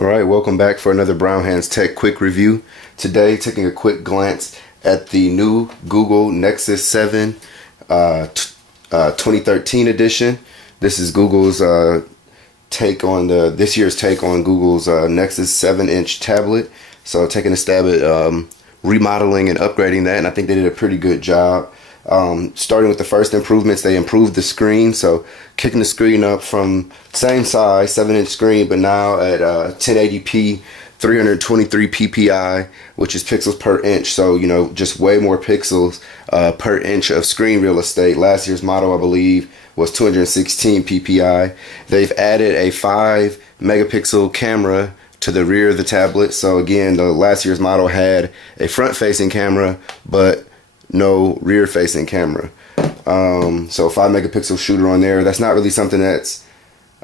All right, welcome back for another Brown Hands Tech quick review. Today, taking a quick glance at the new Google Nexus 7 2013 edition. This is Google's take on this year's take on Google's Nexus 7-inch tablet. So taking a stab at remodeling and upgrading that, and I think they did a pretty good job. Starting with the first improvements, they improved the screen, so kicking the screen up from same size 7-inch screen, but now at 1080p 323 ppi, which is pixels per inch, so just way more pixels per inch of screen real estate. Last year's model, I believe, was 216 ppi. They've added a 5 megapixel camera to the rear of the tablet. So again, the last year's model had a front facing camera but no rear facing camera. So 5 megapixel shooter on there. That's not really something that's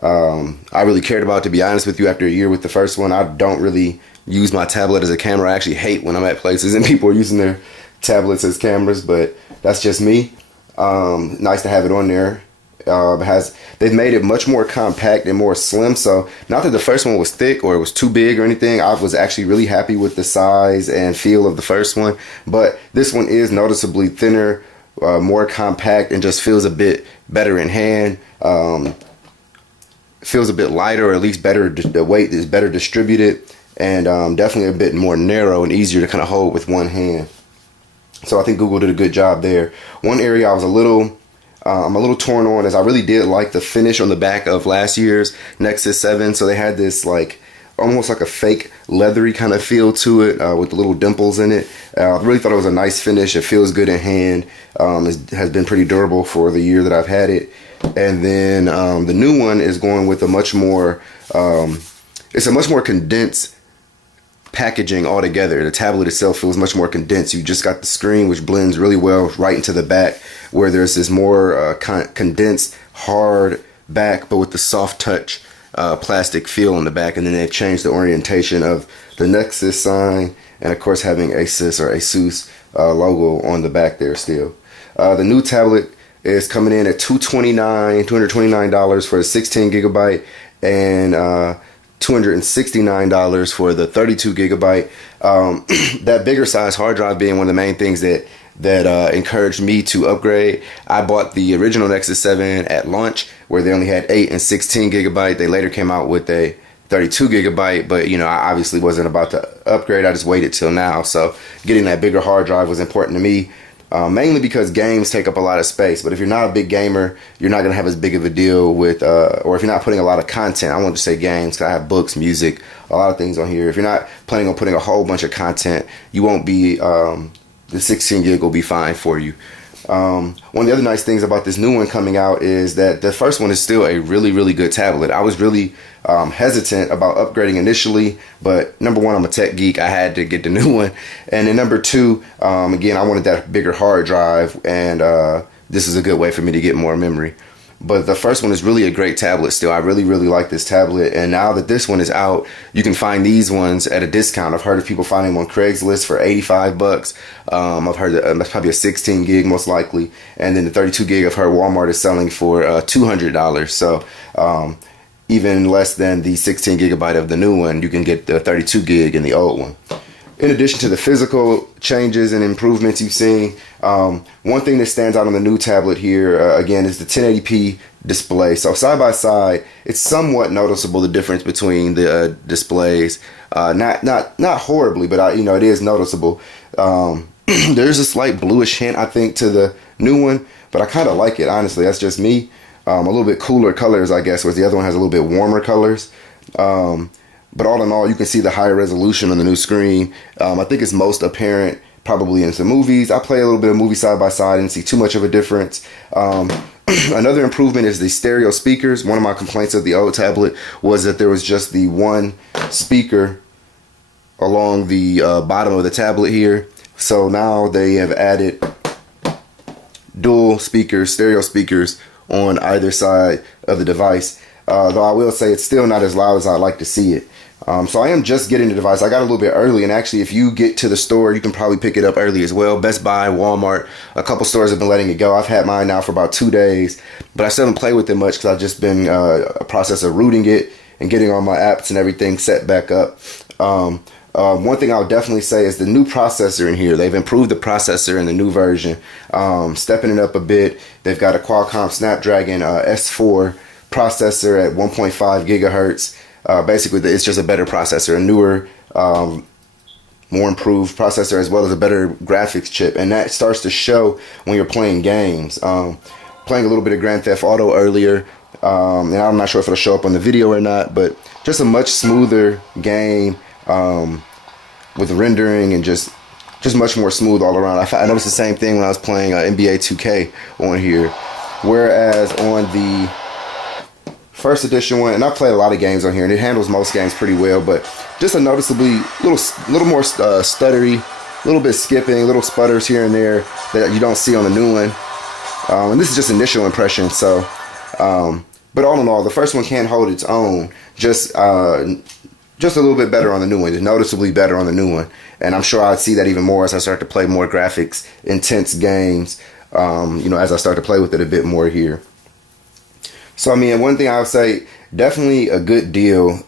I really cared about, to be honest with you. After a year with the first one, I don't really use my tablet as a camera. I actually hate when I'm at places and people are using their tablets as cameras, but that's just me. Nice to have it on there. They've made it much more compact and more slim. So not that the first one was thick or it was too big or anything. I was actually really happy with the size and feel of the first one, but this one is noticeably thinner, more compact, and just feels a bit better in hand. Feels a bit lighter, or at least better. The weight is better distributed, and definitely a bit more narrow and easier to kind of hold with one hand. So I think Google did a good job there. One area I was I'm a little torn on is I really did like the finish on the back of last year's Nexus 7. So they had this almost like a fake leathery kind of feel to it with the little dimples in it. I really thought it was a nice finish. It feels good in hand. It has been pretty durable for the year that I've had it. And then the new one is going with a much more condensed packaging altogether. The tablet itself feels much more condensed. You just got the screen, which blends really well right into the back, where there's this more condensed hard back, but with the soft touch plastic feel on the back. And then they've changed the orientation of the Nexus sign, and of course having Asus logo on the back there still. The new tablet is coming in at $229 for the 16 gigabyte and $269 for the 32 gigabyte. That bigger size hard drive being one of the main things that encouraged me to upgrade. I bought the original Nexus 7 at launch, where they only had 8 and 16 gigabyte. They later came out with a 32 gigabyte, but I obviously wasn't about to upgrade. I just waited till now. So getting that bigger hard drive was important to me. Mainly because games take up a lot of space. But if you're not a big gamer, you're not going to have as big of a deal with, or if you're not putting a lot of content, I won't just say games, because I have books, music, a lot of things on here. If you're not planning on putting a whole bunch of content, you won't be, the 16 gig will be fine for you. One of the other nice things about this new one coming out is that the first one is still a really, really good tablet. I was really hesitant about upgrading initially, but number one, I'm a tech geek. I had to get the new one. And then number two, again, I wanted that bigger hard drive, and this is a good way for me to get more memory. But the first one is really a great tablet still. I really, really like this tablet. And now that this one is out, you can find these ones at a discount. I've heard of people finding them on Craigslist for $85. I've heard that that's probably a 16 gig most likely. And then the 32 gig I've heard Walmart is selling for $200. So even less than the 16 gigabyte of the new one, you can get the 32 gig in the old one. In addition to the physical changes and improvements you've seen, one thing that stands out on the new tablet here, again, is the 1080p display. So side by side, it's somewhat noticeable, the difference between the displays. Not horribly, but it is noticeable. There's a slight bluish hint, I think, to the new one, but I kind of like it, honestly. That's just me. A little bit cooler colors, I guess, whereas the other one has a little bit warmer colors. But all in all, you can see the higher resolution on the new screen. I think it's most apparent probably in some movies. I play a little bit of movie side by side and see too much of a difference. Another improvement is the stereo speakers. One of my complaints of the old tablet was that there was just the one speaker along the bottom of the tablet here. So now they have added dual speakers, stereo speakers on either side of the device. Though I will say it's still not as loud as I'd like to see it. So I am just getting the device. I got a little bit early, and actually if you get to the store, you can probably pick it up early as well. Best Buy, Walmart, a couple stores have been letting it go. I've had mine now for about 2 days, but I still haven't played with it much because I've just been a process of rooting it and getting all my apps and everything set back up. One thing I'll definitely say is the new processor in here. They've improved the processor in the new version, stepping it up a bit. They've got a Qualcomm Snapdragon S4 processor at 1.5 gigahertz. Basically, it's just a better processor, a newer, more improved processor, as well as a better graphics chip. And that starts to show when you're playing games. Playing a little bit of Grand Theft Auto earlier, and I'm not sure if it'll show up on the video or not, but just a much smoother game with rendering and just much more smooth all around. I noticed the same thing when I was playing NBA 2K on here, whereas on the first edition one, and I played a lot of games on here, and it handles most games pretty well, but just a noticeably little more stuttery, a little bit skipping, little sputters here and there that you don't see on the new one. And this is just initial impression, so but all in all, the first one can hold its own. Just a little bit better on the new one, just noticeably better on the new one. And I'm sure I'd see that even more as I start to play more graphics intense games, as I start to play with it a bit more here. So I mean, one thing I would say, definitely a good deal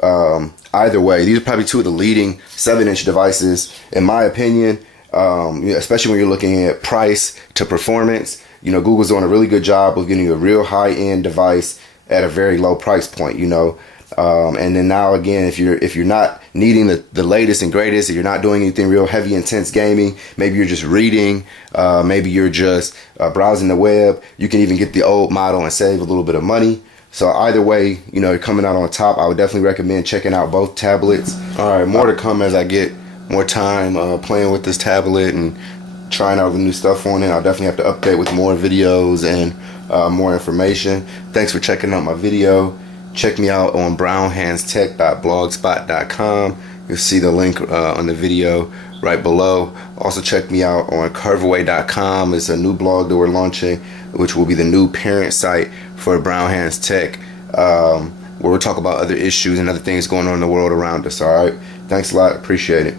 either way. These are probably two of the leading 7-inch devices in my opinion, especially when you're looking at price to performance. Google's doing a really good job of getting you a real high-end device at a very low price point, and then now again, if you're not needing the latest and greatest, if you're not doing anything real heavy, intense gaming, maybe you're just reading, maybe you're just browsing the web, you can even get the old model and save a little bit of money. So either way, coming out on top, I would definitely recommend checking out both tablets. All right, more to come as I get more time playing with this tablet and trying out the new stuff on it. I'll definitely have to update with more videos and more information. Thanks for checking out my video. Check me out on brownhandstech.blogspot.com. You'll see the link on the video right below. Also check me out on curveaway.com. It's a new blog that we're launching, which will be the new parent site for Brown Hands Tech, where we'll talk about other issues and other things going on in the world around us. All right, thanks a lot, appreciate it.